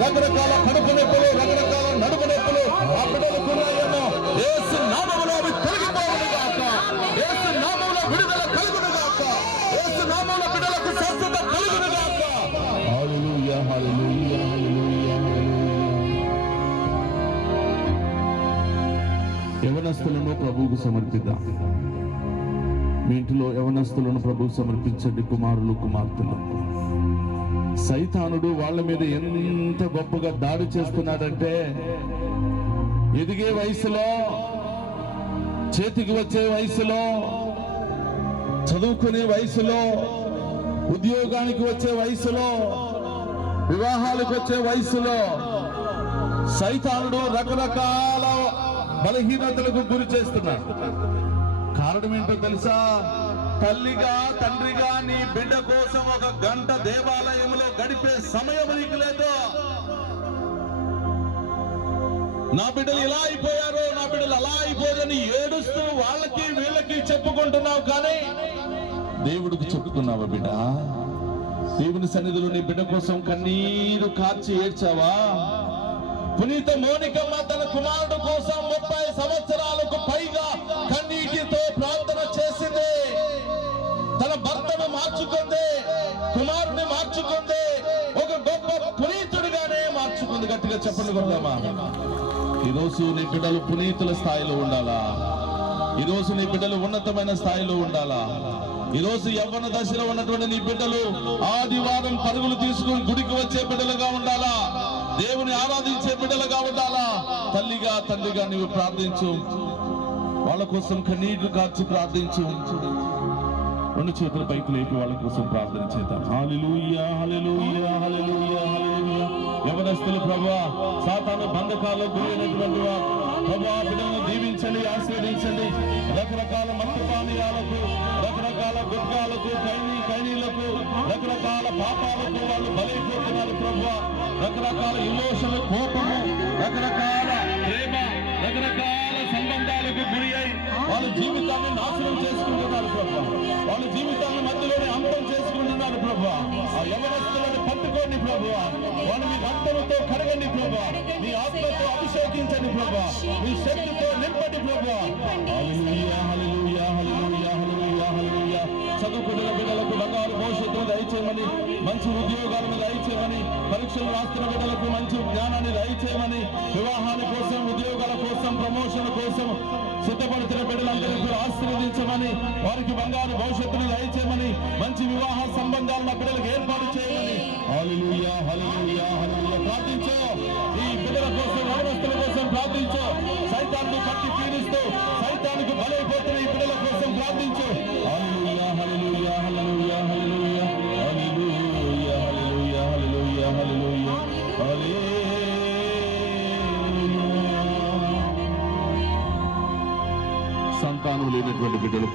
రకరకాల కడుపు నొప్పులు, రకరకాల నడుపు నొప్పులు ఆ బిడ్డలకు ఉన్నాయేమో యేసు నామములో అవి తొలగిపోవును గాక. యేసు నామములో విడుదల కలుగును గాక. యేసు నామములో బిడ్డలకు స్వస్థత కలుగును గాక. హల్లెలూయా, హల్లెలూయా, హల్లెలూయా, హల్లెలూయా. యవనస్తులను ప్రభువుకు సమర్పిద్దాం. మీ ఇంటిలో యవనస్తులను ప్రభువుకు సమర్పించండి. కుమారులు, కుమార్తెలు. సైతానుడు వాళ్ళ మీద ఎంత గొప్పగా దాడి చేస్తున్నాడంటే, ఎదిగే వయసులో, చేతికి వచ్చే వయసులో, చదువుకునే వయసులో, ఉద్యోగానికి వచ్చే వయసులో, వివాహాలకు వచ్చే వయసులో సైతానుడు రకరకాల బలహీనతలకు గురి చేస్తున్నాడు. కారణం ఏంటో తెలుసా? తల్లిగా, తండ్రిగా నీ బిడ్డ కోసం 1 గంట దేవాలయంలో గడిపే సమయం నీకు లేదు. నా బిడ్డలు ఇలా అయిపోయారు, నా బిడ్డలు అలా అయిపోయారని ఏడుస్తూ వాళ్ళకి వీళ్ళకి చెప్పుకుంటున్నావు, కానీ దేవుడికి చెప్పుకున్నావా బిడ్డ? దేవుని సన్నిధిలో నీ బిడ్డ కోసం కన్నీరు కార్చి ఏడ్చావా? పునీత మోనికమ్మ తన కుమారుడు కోసం 30 సంవత్సరాలకు పైగా కన్నీటితో ప్రార్థన చేసింది. తన భర్తను మార్చుకుంది, కుమారుడిని మార్చుకుంది, ఒక గొప్ప పునీతుడిగానే మార్చుకుంది. గట్టిగా చెప్పండి కొడదామా? ఈరోజు నీ బిడ్డలు పునీతుల స్థాయిలో ఉండాలా? ఈరోజు నీ బిడ్డలు ఉన్నతమైన స్థాయిలో ఉండాలా? ఈరోజు యవ్వన దశలో ఉన్నటువంటి నీ బిడ్డలు ఆదివారం పరుగులు తీసుకుని గుడికి వచ్చే బిడ్డలుగా ఉండాలా? దేవుని ఆరాధించే బిడ్డలుగా ఉండాలా? తల్లిగా, తండ్రిగా నీవు ప్రార్థించు. వాళ్ళ కోసం కన్నీళ్లు కార్చి ప్రార్థించు. 2 చేతుల పైకి లేపి వాళ్ళ కోసం ప్రార్థన చేద్దాం. హల్లెలూయా, హల్లెలూయా, హల్లెలూయా, హల్లెలూయా. యవనస్తులు ప్రభువా, సాతాను బంధకాల్లో గురైనటువంటి వారు ప్రభువా, బిడ్డలను దీవించండి, ఆశీర్వదించండి. రకరకాల మత్తు పానీయాలకు, రకరకాల గుట్కాలకు, కైనీలకు, రకరకాల పాపాలకు వాళ్ళు బలైపోతున్నారు ప్రభువా. రకరకాల ఇమోషన్లు, కోపము, రకరకాల ప్రేమ, రకరకాల సంబంధాలకు గురి అయి వాళ్ళ జీవితాన్ని నాశనం చేసుకుంటున్నారు ప్రభువా. వాళ్ళ జీవితాన్ని మధ్యలోనే అంతం చేసుకుంటున్నారు ప్రభువా. ఆ యవనస్తులను పట్టుకోండి ప్రభువా. వాళ్ళు మీ రక్తంతో కడగండి ప్రభువా. మీ ఆత్మతో అభిషేకించండి ప్రభువా. మీ శక్తితో నింపండి ప్రభువా. హల్లెలూయా, హల్లెలూయా, హల్లెలూయా, హల్లెలూయా, హల్లెలూయా. చదువుకుంటున్న బిడ్డలకు బంగారు భవిష్యత్తును దయచేయమని, మంచి ఉద్యోగాలను దయచేయమని, పరీక్షలు రాస్తున్న బిడ్డలకు మంచి జ్ఞానాన్ని దయచేయమని, వివాహాల కోసం, ఉద్యోగాల కోసం, ప్రమోషన్ కోసం సిద్ధపడుతున్న బిడ్డలందరినీ కూడా ఆశీర్వదించమని, వారికి బంగారు భవిష్యత్తును దయచేయమని, మంచి వివాహ సంబంధాలను బిడ్డలకు ఏర్పాటు చేయమని. హల్లెలూయా, హల్లెలూయా, హల్లెలూయా. ప్రార్థించు. ఈ బిడ్డల కోసం, యవనస్తుల కోసం ప్రార్థించు. సైతాన్ని కట్టి పీడిస్తూ సైతానికి బలైపోతున్న ఈ బిడ్డల కోసం ప్రార్థించు. హల్లెలూయా, హల్లెలూయా, హల్లెలూయా, హల్లెలూయా, హల్లెలూయా, హల్లెలూయా, హల్లెలూయా, హల్లెలూయా, హల్లెలూయా. సంతానం లేనటువంటి బిడ్డలు